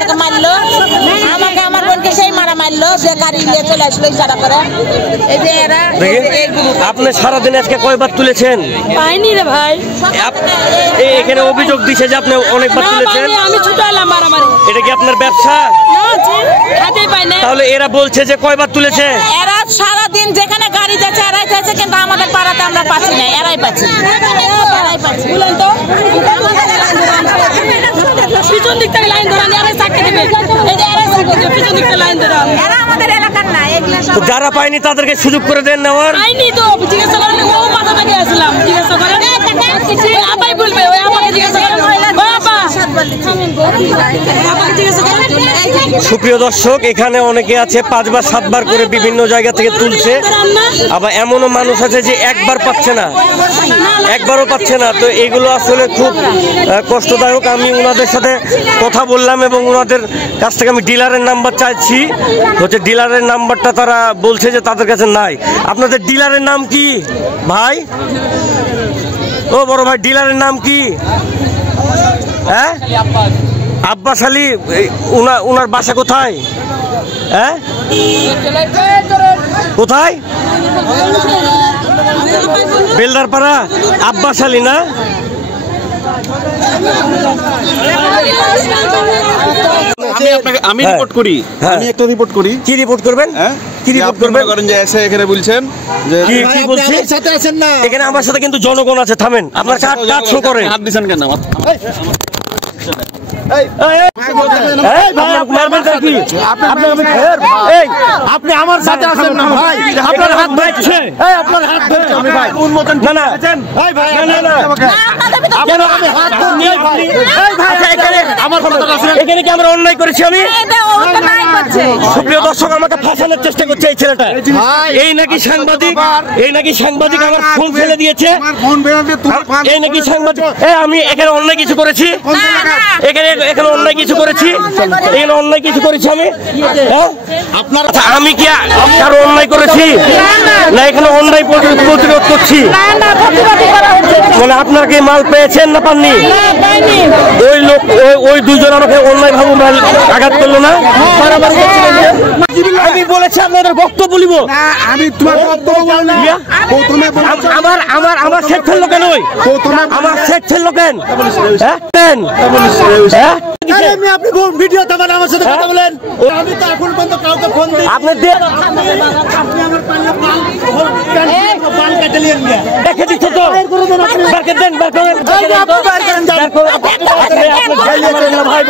আমাকে মারলো, আমাকে আমার বোনকে সেই মারা মারলো, যে গাড়ি নিয়ে চলে আসলো ইশারা করে। এই যে এরা আপনি সারাদিন আজকে কয়বার তুলেছেন? পাইনি রে ভাই। এখানে অভিযোগ দিছে যে আপনি অনেকবার তুলেছেন। আমি ছুটাইলাম মারামারি। এটা কি আপনার ব্যবসা? তাহলে এরা বলছে যে কয়বার তুলেছে? এরা সারাদিন যেখানে গাড়ি যাচ্ছে এরাই যাচ্ছে, কিন্তু আমাদের পাড়াতে আমরা পাচ্ছি না, এরাই পাচ্ছি। বলেন তো পিছন দিক থেকে লাইন ধরান, এরাই চাকরি দেবে। এই যে এরাই পিছন দিক থেকে লাইন ধরান, এরা আমাদের এলাকার না। যারা পায়নি তাদেরকে সুযোগ করে দেন নেওয়ার। পাইনি তো জিজ্ঞাসা করেন, ও মাথা থেকে আসলাম জিজ্ঞাসা করেন, আপাই বলবে, ওই আমাকে জিজ্ঞাসা করেন, সুপ্রিয় দর্শক, এখানে অনেকে আছে 5 বার 7 বার করে বিভিন্ন জায়গা থেকে তুলছে, আবার এমনও মানুষ আছে যে একবারও পাচ্ছে না। তো এগুলো আসলে খুব কষ্টদায়ক। আমি ওনাদের সাথে কথা বললাম এবং ওনাদের কাছ থেকে আমি ডিলারের নাম্বার চাইছি, ডিলারের নাম্বারটা তারা বলছে যে তাদের কাছে নাই। আপনাদের ডিলারের নাম কি ভাই? ও বড় ভাই, ডিলারের নাম কি? হ্যাঁ, আব্বাস আলী। উনার বাসা কোথায়? হ্যাঁ, কোথায়? বেলদারপাড়া। আব্বাস আলী না? আমি রিপোর্ট করি। আমি একটা রিপোর্ট করি। কি রিপোর্ট করবেন? কি রিপোর্ট করবেন? করেন যে এসে এখানে বলছেন যে কি বলছি? সাথে আছেন না, এখানে আমার সাথে কিন্তু জনগণ আছে। থামেন, আপনার কাজ শো করেন। হাত দিবেন কেন? আপনি আমার সাথে আছেন না ভাই, আপনার হাত ধরছে, আপনার হাত ধরছে। আমি ভাই উন্মোচন না না ভাই ভাই না না কেন আমি হাত ধরছি ভাই? এই ভাই এখানে কি আমরা অন্যায় করেছি? আমি সুপ্রিয় দর্শক, আমাকে ফাঁসানোর চেষ্টা করছে এই ছেলেটা। এই নাকি সাংবাদিক, আমার ফোন ফেলে দিয়েছে। এই নাকি সাংবাদিক। আমি এখানে অন্যায় কিছু করেছি? এখানে অন্যায় কিছু করেছি? এখানে অন্যায় কিছু করেছি আমি? আপনার আমি কি কারো অন্যায় করেছি না? এখানে অন্যায় প্রতিরোধ করছি। মানে আপনারা কি মাল পেয়েছেন না পাননি? ওই লোক ওই দুজন আমাকে অন্যায় ভাবে আঘাত করলো না? আমি বলেছি আপনাদের বক্তব্য বলিব। আমি তোমার বক্তব্য বলি না। আমার সেট ফেললো কেন? আমার সেট ফেললো কেন? আপনি ভিডিও দেবেন, আমার সাথে কথা বলেন। আমি তো এখন পর্যন্ত কাউকে ফোন দিই। আপনি দেখে দিচ্ছ তো, দেন ভাই।